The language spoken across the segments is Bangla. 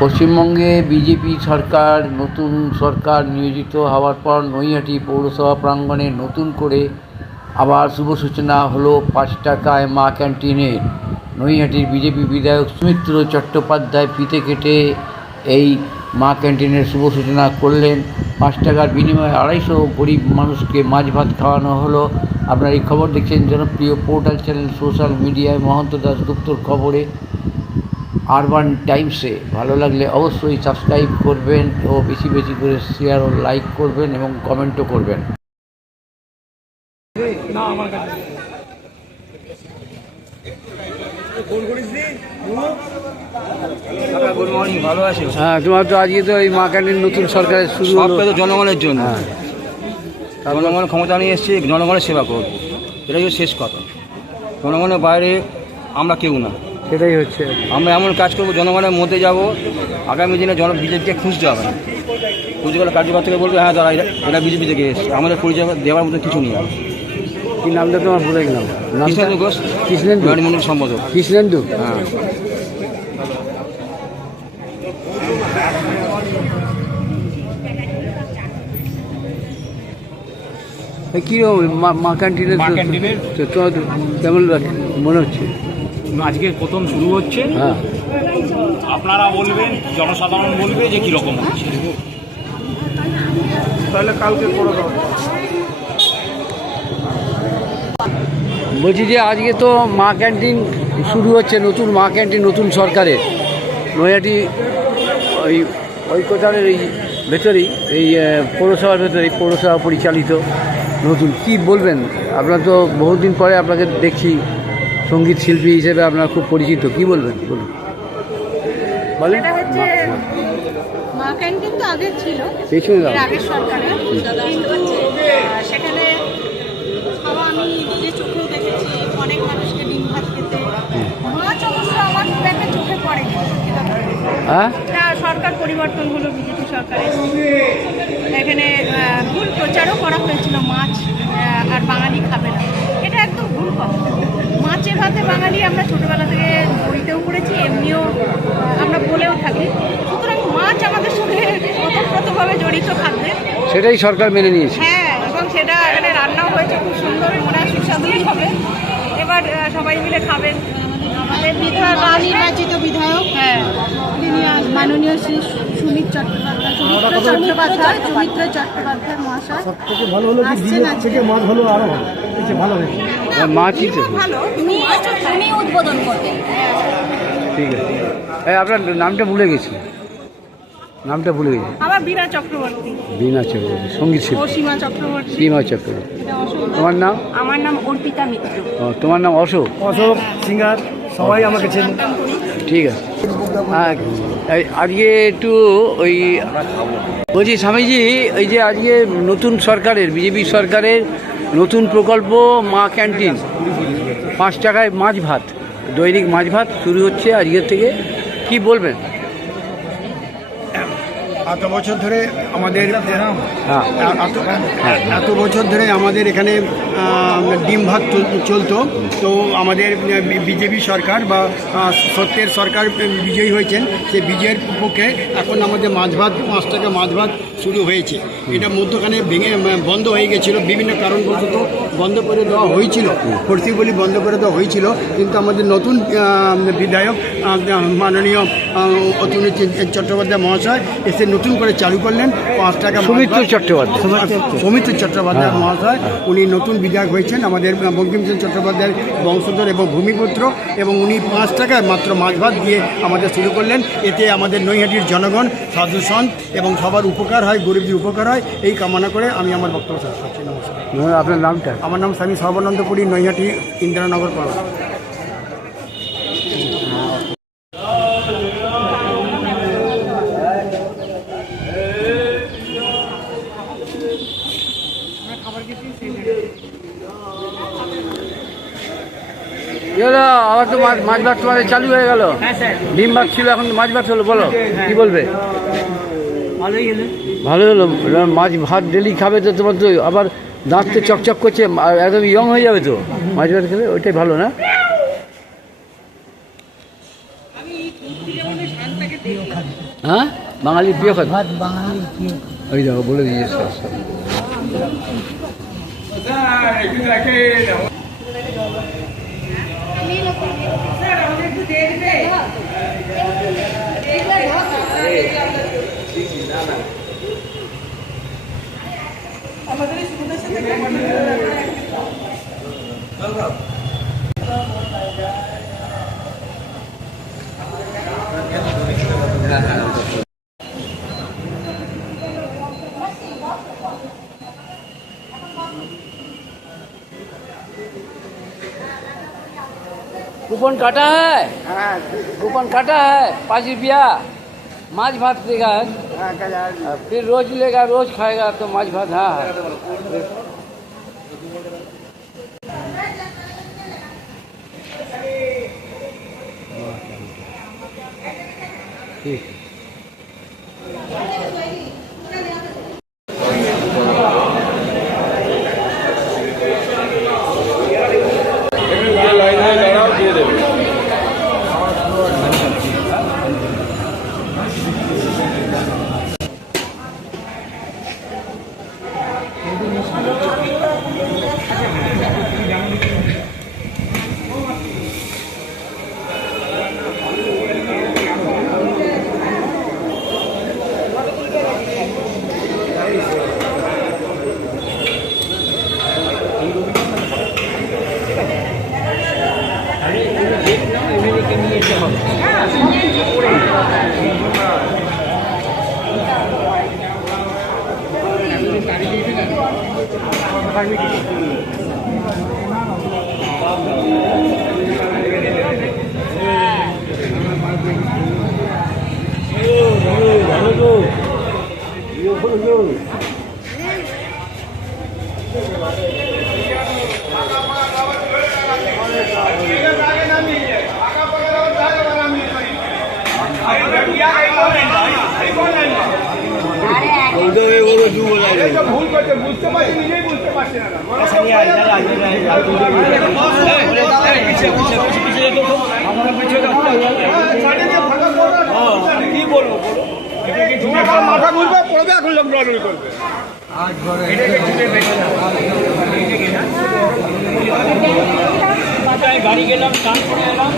পশ্চিমবঙ্গে বিজেপি সরকার নতুন সরকার নিয়োজিত হওয়ার পর নৈহাটি পৌরসভা প্রাঙ্গণে নতুন করে আবার শুভ সূচনা হলো 5 টাকায় মা ক্যান্টিনের। নৈহাটির বিজেপি বিধায়ক সুমিত্র চট্টোপাধ্যায় ফিতে কেটে এই মা ক্যান্টিনের শুভ সূচনা করলেন। 5 টাকার বিনিময়ে 250 গরিব মানুষকে মাছ ভাত খাওয়ানো হলো। আপনারা এই খবর দেখছেন জনপ্রিয় পোর্টাল চ্যানেল সোশ্যাল মিডিয়ায় মহন্ত দাশগুপ্তর খবরে আরবান টাইমসে। ভালো লাগলে অবশ্যই সাবস্ক্রাইব করবেন ও বেশি বেশি করে শেয়ার ও লাইক করবেন এবং কমেন্টও করবেন। গুড মর্নিং, ভালো আছো? হ্যাঁ, তোমার তো আজকে তো এই মা ক্যান্টিন নতুন সরকারের শুরু হলো। সব তো জনগণের জন্য। জনগণের ক্ষমতা নিয়ে এসেছি, জনগণের সেবা করব, এটাই হচ্ছে শেষ কথা। জনগণের বাইরে আমরা কেউ না, সেটাই হচ্ছে। আমরা এমন কাজ করবো, জনগণের মধ্যে যাব। আগামী দিনে বিজেপিকে খুঁজতে হবে না, খুঁজে গেলে কার্যকর থেকে বলবে হ্যাঁ দাদা এটা বিজেপি থেকে এসছে। আমাদের পরিচয় দেওয়ার মতো কিছু নেই। কি নামটা তোমার ভুলে গেলাম? কৃষ্ণেন্দু ঘোষ, কৃষ্ণেন্দু মন্ডল সম্পাদক। কৃষ্ণেন্দু, হ্যাঁ। কীরকম মা ক্যান্টিনের তোমার কেমন মনে হচ্ছে? আজকে প্রথম শুরু হচ্ছে। হ্যাঁ, আপনারা বলবেন, জনসাধারণ বলবে যে কীরকম হচ্ছে। তাহলে কালকে করে দেবো। বলছি যে আজকে তো মা ক্যান্টিন শুরু হচ্ছে, নতুন মা ক্যান্টিন নতুন সরকারের নৈহাটি ওই ঐক্যতানের এই ভেতরেই, এই পৌরসভার ভেতরেই, পৌরসভা পরিচালিত নতুন। কি বলবেন? আপনার তো বহুদিন পরে আপনাকে দেখছি সঙ্গীত শিল্পী হিসেবে আপনার খুব পরিচিত, কি বলবেন বলুন? বলেন। মা ক্যান্টিন তো আগে ছিল, আগের সরকারে, সেখানে আমি নিজে চোখেও দেখেছি অনেক মানুষকে ডিম ভাত খেতে। মাছ অবশ্য আমার খুব একটা চোখে পড়েনি। হ্যাঁ, সরকার পরিবর্তন হলো, বিজেপি সরকারে এখানে ভুল প্রচারও করা হয়েছিল, মাছ আর বাঙালি খাবে না। এটা একদম ভুল কথা। মাছে ভাতে বাঙালি আমরা ছোটোবেলা থেকে বইতেও পড়েছি, এমনিও আমরা বলেও থাকি। সুতরাং মাছ আমাদের সঙ্গে ওতপ্রোতভাবে জড়িত খাদ্যে, সেটাই সরকার মেনে নিয়েছে। হ্যাঁ, এবং সেটা এখানে রান্নাও হয়েছে খুব সুন্দর, মনে হয় সুস্বাদুই হবে। এবার সবাই মিলে খাবেন। আমাদের নির্বাচিত বিধায়ক, হ্যাঁ, মাননীয় শ্রী সুমিত্র চট্টোপাধ্যায় মহাশয় আসছেন। আজকে মাছ হলো আরো ভালো হয়েছে। মাছই তো ভালো, উনি উদ্বোধন করবেন। ঠিক আছে। আপনার নামটা ভুলে গেছি, নামটা ভুলে গেছি। আমার বীণা চক্রবর্তী। বীণা চক্রবর্তী, সঙ্গীত শিল্পী। সীমা চক্রবর্তী। সীমা চক্রবর্তী। তোমার নাম? আমার নাম অর্পিতা মিত্র। তোমার নাম অশোক? অশোক সিঙ্গার, সবাই আমাকে চেনে। ঠিক আছে। আজকে একটু ওই বলছি স্বামীজি, এই যে আজকে নতুন সরকারের, বিজেপি সরকারের নতুন প্রকল্প মা ক্যান্টিন, 5 টাকায় মাছ ভাত, দৈনিক মাছ ভাত শুরু হচ্ছে আজকের থেকে, কি বলবেন? এত বছর ধরে আমাদের হ্যাঁ, এত বছর ধরে আমাদের এখানে ডিম ভাত চলতো। তো আমাদের বিজেপি সরকার বা সত্যের সরকার বিজয়ী হয়েছেন, সেই বিজয়ের পক্ষে এখন আমাদের মাছ ভাত, 5 টাকা মাছ ভাত শুরু হয়েছে। এটা মধ্যখানে ভেঙে বন্ধ হয়ে গেছিলো, বিভিন্ন কারণবশত বন্ধ করে দেওয়া হয়েছিল, ফর্সি বলি বন্ধ করে দেওয়া হয়েছিল। কিন্তু আমাদের নতুন বিধায়ক মাননীয় অতনু চট্টোপাধ্যায় মহাশয় এসে নতুন করে চালু করলেন 5 টাকা। সৌমিত্র চট্টোপাধ্যায় মহাশয়, উনি নতুন বিধায়ক হয়েছেন, আমাদের বঙ্কিমচন্দ্র চট্টোপাধ্যায়ের বংশধর এবং ভূমিপুত্র, এবং উনি 5 টাকায় মাত্র মাছ ভাত দিয়ে আমাদের শুরু করলেন। এতে আমাদের নৈহাটির জনগণ, সাধু সন্ত এবং সবার উপকার হয়, গরিবদের উপকার হয়, এই কামনা করে আমি আমার বক্তব্য শেষ করছি। নমস্কার। আপনার নামটা? আমার নাম স্বামী সর্বানন্দপুরী, নৈহাটি ইন্দিরানগর পাড়া। আবার তো মাছ ভাত তোমাদের চালু হয়ে গেল। ডিম ভাত ছিল, এখন মাছ ভাত হলো, বলো কি বলবে? ভালো হলো, মাছ ভাত ডেলি খাবে তো, তোমার তো আবার দাঁত তো চকচক করছে, একদম ইয়ং হয়ে যাবে তো মাছ ভাত খেলে, ওইটাই ভালো না? হ্যাঁ, বাঙালির প্রিয় খাদ্য। ভাত বাঙালির প্রিয়। ওই দেখো বলে দিয়েছে। कूपन काटा है? कूपन काटा है 5 रुपया। माछ भात देगा, फिर रोज लेगा, रोज खाएगा तो माछ भात। हाँ है ठीक। ভুল করছে, বুঝতে পারছি, নিজেই বুঝতে পারছি না। কি বলবো, মাথা ঘুরবে, পড়বে, এখন লোক দৌড়াদৌড়ি করবে। গাড়ি গেলাম, স্নান করে এলাম।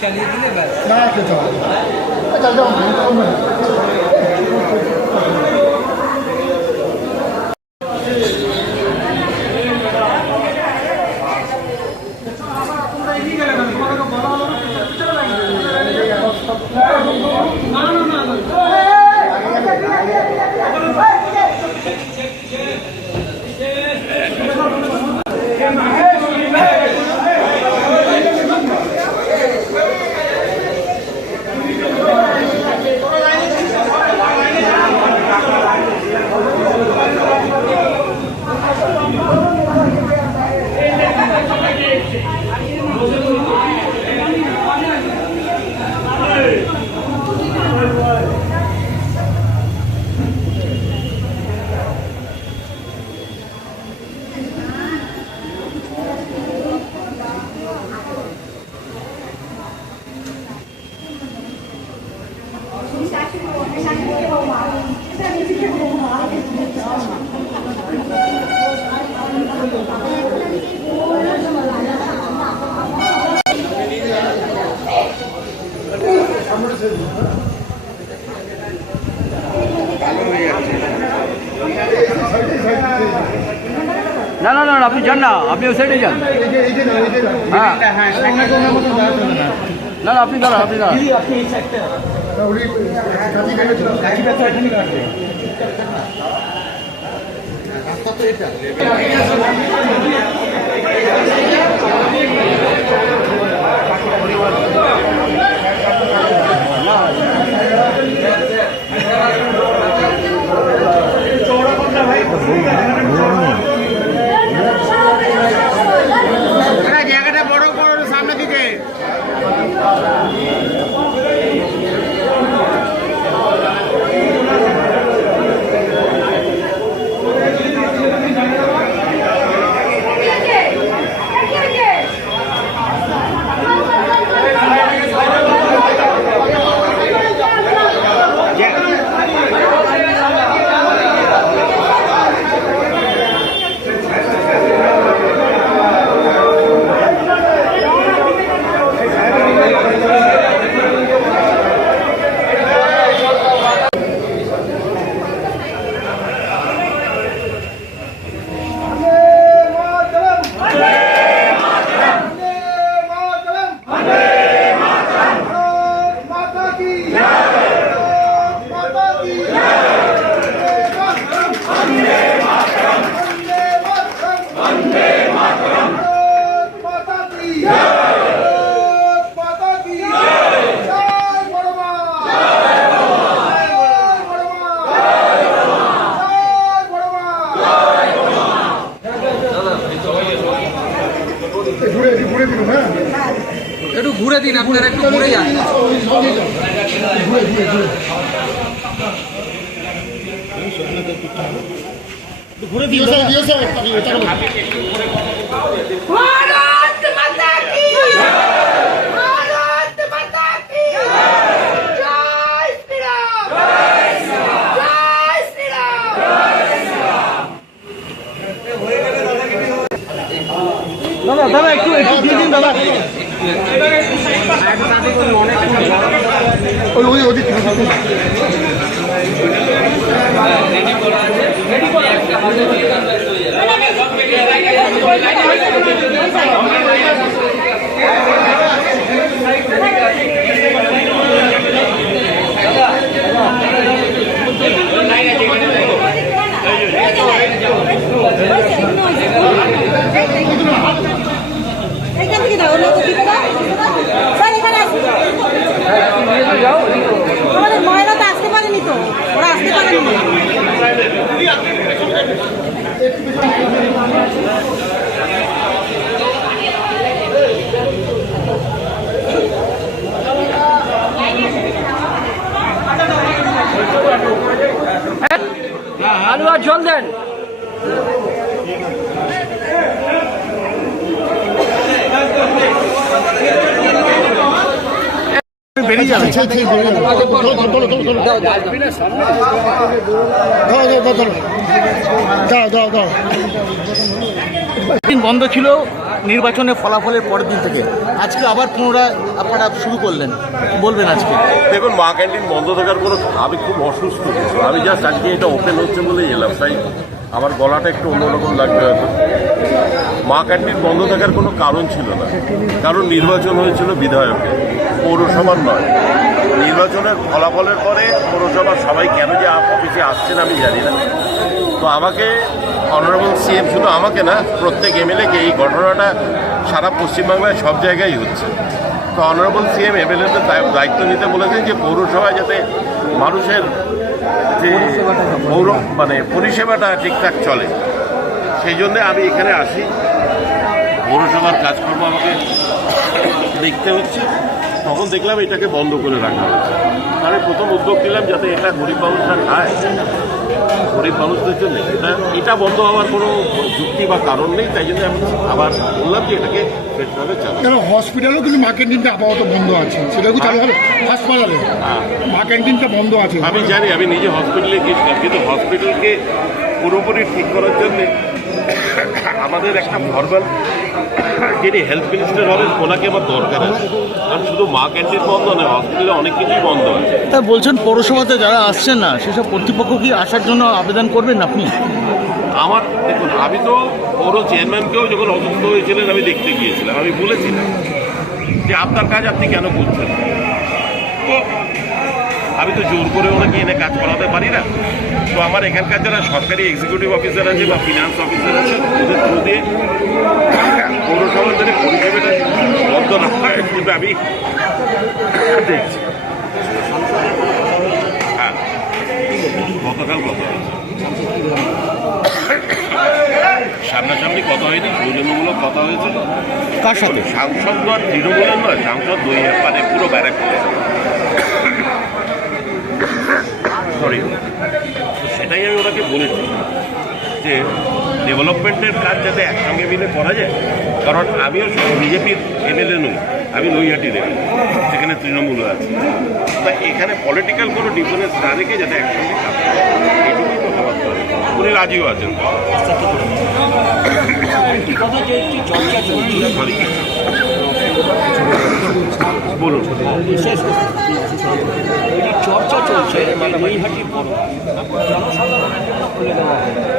चलिए दिले बस चल जाओ। না না না আপনি যান না, আপনি ওই সাইডে যান। হ্যাঁ না না আপনি দাঁড়ান, আপনি দাঁড়ান। জায়গাটা বড় বড় সামনে দিকে একটু ঘুরে দিন, আপনারা একটু ঘুরে যান। भारत माता की भारत माता की जय श्री राम जय श्री राम। দাদা দাদা একটু একটু দিয়ে দিন দাদা। এখান থেকে দাও না তো দিব না স্যার এখানে আসুন আমাদের মহিলা তো আসতে পারেনি, তো ওরা আসতে পারেনি। আলু আর জল দেন। বেরিয়ে যাবে। দিন বন্ধ ছিল নির্বাচনের ফলাফলের পরের দিন থেকে, আজকে আবার পুনরায় আপনারা শুরু করলেন, কি বলবেন আজকে? দেখুন, মা ক্যান্টিন বন্ধ থাকার কোনো, আমি খুব অসুস্থ ছিল, আমি জাস্ট আজকে এটা ওপেন হচ্ছে বলেই এলাম, তাই আমার গলাটা একটু অন্যরকম লাগবে হয়তো। মা ক্যান্টিন বন্ধ থাকার কোনো কারণ ছিল না, কারণ নির্বাচন হয়েছিল বিধায়কের, পৌরসভার নয়। নির্বাচনের ফলাফলের পরে পৌরসভার সবাই কেন যে অফিসে আসছেন আমি জানি না। তো আমাকে অনারেবল সিএম, শুধু আমাকে না, প্রত্যেক এমএলএকে, এই ঘটনাটা সারা পশ্চিমবাংলায় সব জায়গায় হচ্ছে, তো অনারেবল সিএম এমএলএদের দায়িত্ব নিতে বলেছেন যে পৌরসভায় যাতে মানুষের যে পরিষেবাটা ঠিকঠাক চলে, সেই জন্যে আমি এখানে আসি। পৌরসভার কাজকর্ম আমাকে দেখতে হচ্ছে, তখন দেখলাম এটাকে বন্ধ করে রাখা হয়েছে। আমি প্রথম উদ্যোগ নিলাম যাতে এটা গরিব মানুষরা খায়, গরিব মানুষদের জন্য এটা বন্ধ হওয়ার কোনো যুক্তি বা কারণ নেই। তাই জন্য আমি আবার বললাম যে এটাকে ফেরভাবে চালাবো। কেন হসপিটালেও কিন্তু মা ক্যান্টিনটা আপাতত বন্ধ আছে, সেটা কি চালু হবে? হাসপাতালে মা ক্যান্টিনটা বন্ধ আছে। আমি জানি, আমি নিজে হসপিটালে গিয়েছিলাম, কিন্তু হসপিটালকে পুরোপুরি ঠিক করার জন্য আমাদের একটা ফর্মাল যিনি হেলথ মিনিস্টার হবেন ওনাকে আমার দরকার আছে। কারণ শুধু মা ক্যান্টিন বন্ধ নয়, হসপিটালে অনেক কিছুই বন্ধ আছে। তা বলছেন পৌরসভাতে যারা আসছেন না সেসব কর্তৃপক্ষ কি আসার জন্য আবেদন করবেন আপনি? আমার দেখুন, আমি তো পৌর চেয়ারম্যানকেও যখন অসুস্থ হয়েছিলেন আমি দেখতে গিয়েছিলাম, আমি বলেছিলাম যে আপনার কাজ আপনি কেন করছেন। তো আমি তো জোর করে ওনাকে এনে কাজ করাতে পারি না। তো আমার এখানকার যারা সরকারি এক্সিকিউটিভ অফিসার আছে বা ফিনান্স অফিসার আছে ওদের থ্রু দিয়ে পৌরসভার যদি পরিষেবাটা বন্ধ না হয় কিন্তু আমি দেখছি। হ্যাঁ, গতকাল কথা হয়েছে, সামনাসামনি কথা হয়নি, সৌজন্যমূলক কথা হয়েছিল। কার সাথে? সাংসদ নয়, তৃণমূলের নয়, সাংসদ মানে পুরো ব্যারাক সরি। সেটাই আমি ওনাকে বলেছি যে ডেভেলপমেন্টের কাজ যাতে একসঙ্গে মিলে করা যায়। কারণ আমিও বিজেপির এমএলএ নই, আমি নৈহাটির এমএলএ, সেখানে তৃণমূলও আছে। তাই এখানে পলিটিক্যাল কোনো ডিফারেন্স না রেখে যাতে একসঙ্গে কাজ করে এইটুকুই তো ভাবার দরকার। উনি রাজিও আছেন। বলুন। চর্চা চলছে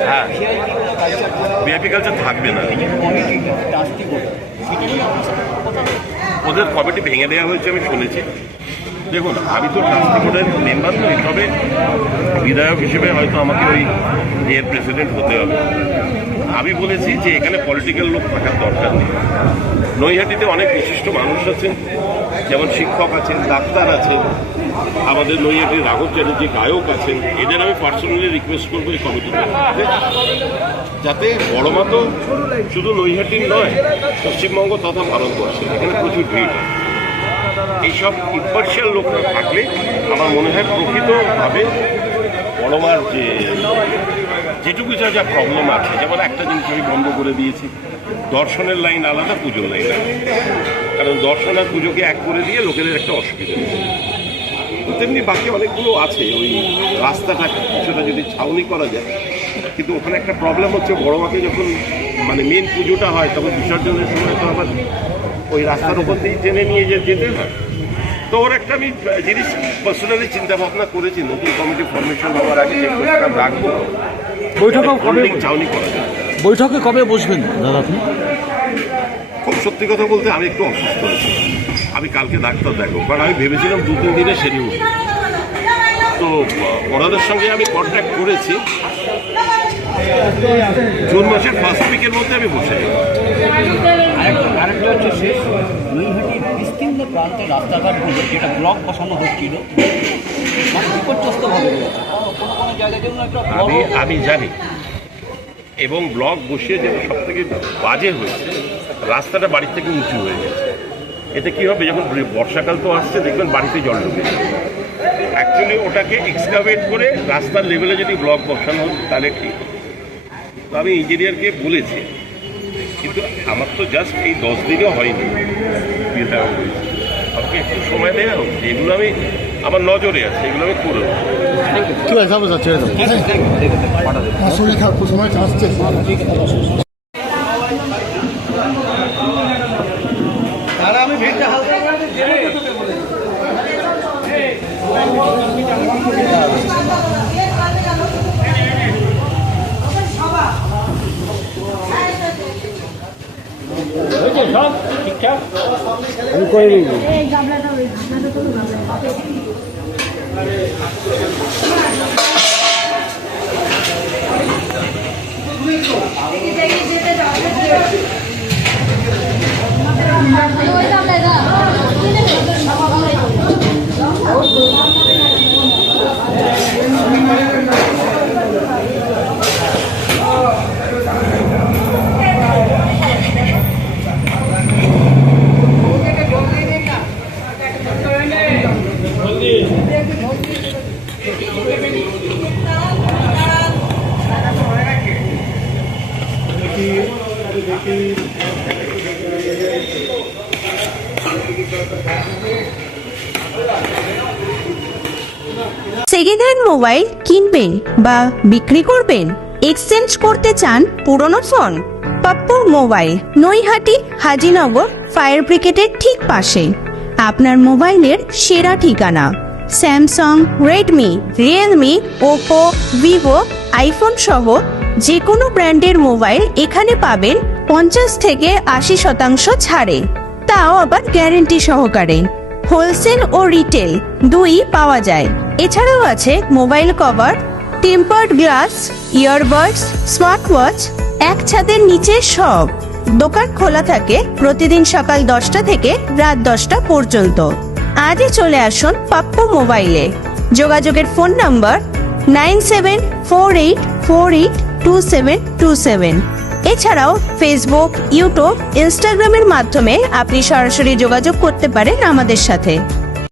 হ্যাঁ, বিআইপি কালচার থাকবে না, ওদের কমিটি ভেঙে দেওয়া হয়েছে আমি শুনেছি। দেখুন, আমি তো ট্রাস্টি বোর্ডের মেম্বার নই, তবে বিধায়ক হিসেবে হয়তো আমাকে ওই এর প্রেসিডেন্ট হতে হবে। আমি বলেছি যে এখানে পলিটিক্যাল লোক থাকার দরকার নেই। নৈহাটিতে অনেক বিশিষ্ট মানুষ আছেন, যেমন শিক্ষক আছেন, ডাক্তার আছেন, আমাদের নৈহাটির রাঘব চ্যাটার্জি গায়ক আছেন। এদের আমি পার্সোনালি রিকোয়েস্ট করবো এই কমিটিতে যাতে বড় মতো শুধু নৈহাটির নয়, পশ্চিমবঙ্গ তথা ভারতবর্ষে এখানে প্রচুর ভিড়। এইসব ইম্পার্শিয়াল লোকরা থাকলে আমার মনে হয় প্রকৃতভাবে বড়মার যেটুকু যা প্রবলেম আছে, যেমন একটা জিনিস আমি বন্ধ করে দিয়েছি, দর্শনের লাইন আলাদা, পুজোর লাইন আলাদা। কারণ দর্শন আর পুজোকে এক করে দিয়ে লোকেদের একটা অসুবিধা হচ্ছে। তেমনি বাকি অনেকগুলো আছে, ওই রাস্তাটা কিছুটা যদি ছাউনি করা যায়। কিন্তু ওখানে একটা প্রবলেম হচ্ছে, বড় মাকে যখন মানে মেন পুজোটা হয় তখন বিসর্জনের সময় তো আবার ওই রাস্তার ওপর দিয়ে টেনে নিয়ে যেতে হয়। তো ওর একটা আমি জিনিস পার্সোনালি চিন্তা ভাবনা করেছি, নতুন কমিটি ফরমেশন হওয়ার আগে যে রাখবো, ছাউনি করা যায়। বৈঠকে কবে বসবেন দাদা আপনি? খুব সত্যি কথা বলতে আমি একটু অসুস্থ আছি, আমি কালকে ডাক্তার দেখো, কারণ আমি ভেবেছিলাম 2-3 দিনে সেরে উঠব। তো ওনাদের সঙ্গে আমি কন্ট্যাক্ট করেছি, জুন মাসের ফার্স্ট উইকের মধ্যে আমি বসে যাই। আরেকটা হচ্ছে শেষ নৈহাটির বিস্তীর্ণ প্রান্তে রাস্তাঘাটগুলো যেটা ব্লক বসানো হচ্ছিল মানে বিপর্যস্তভাবে রয়েছে, কোনো কোনো জায়গায় যেমন একটা আমি জানি, এবং ব্লক বসিয়ে যেটা সব থেকে বাজে হয়েছে, রাস্তাটা বাড়ির থেকে উঁচু হয়ে গেছে। এতে কী হবে, যখন বর্ষাকাল তো আসছে দেখবেন বাড়িতে জল ঢুকে যাবে। অ্যাকচুয়ালি ওটাকে এক্সকাভেট করে রাস্তার লেভেলে যদি ব্লক বসানো হতো তাহলে ঠিক। তো আমি ইঞ্জিনিয়ারকে বলেছি, কিন্তু আমার তো জাস্ট এই 10 দিনও হয়নি বিধায়ক হয়েছে, আমাকে একটু সময় দেওয়া হোক। যেগুলো আমি আমার নজরে আছে সেগুলো আমি করে দেবো। ঠিক আছে, সামনে ছেড়ে দেবো। শরীর খারাপ সময় আসছে। আমি ভিড়টা হালকা সব ঠিকঠাক আমি করে দিই। সেকেন্ড হ্যান্ড মোবাইল কিনবেন বা বিক্রি করবেন, এক্সচেঞ্জ করতে চান পুরনো phone? Pappu mobile, Naihati Hazinagar fire ব্রিগেডের ঠিক পাশে আপনার মোবাইলের সেরা ঠিকানা। Samsung, Redmi, Realme, Oppo, Vivo, iPhone সহ যে কোনো ব্র্যান্ডের মোবাইল এখানে পাবেন 50 থেকে 80% ছাড়ে, তাও আবার গ্যারেন্টি সহকারে। হোলসেল ও রিটেল দুই পাওয়া যায়। এছাড়াও আছে mobile cover, tempered glass, earbuds, smart watch, এক ছাদের নিচে সব। দোকান খোলা থাকে প্রতিদিন সকাল 10টা থেকে রাত 10টা পর্যন্ত। আজই চলে আসুন পাপ্পু মোবাইলে। যোগাযোগের ফোন নাম্বার 9748482727। এছাড়াও ফেসবুক, ইউটিউব, ইনস্টাগ্রামের মাধ্যমে আপনি সরাসরি যোগাযোগ করতে পারেন আমাদের সাথে।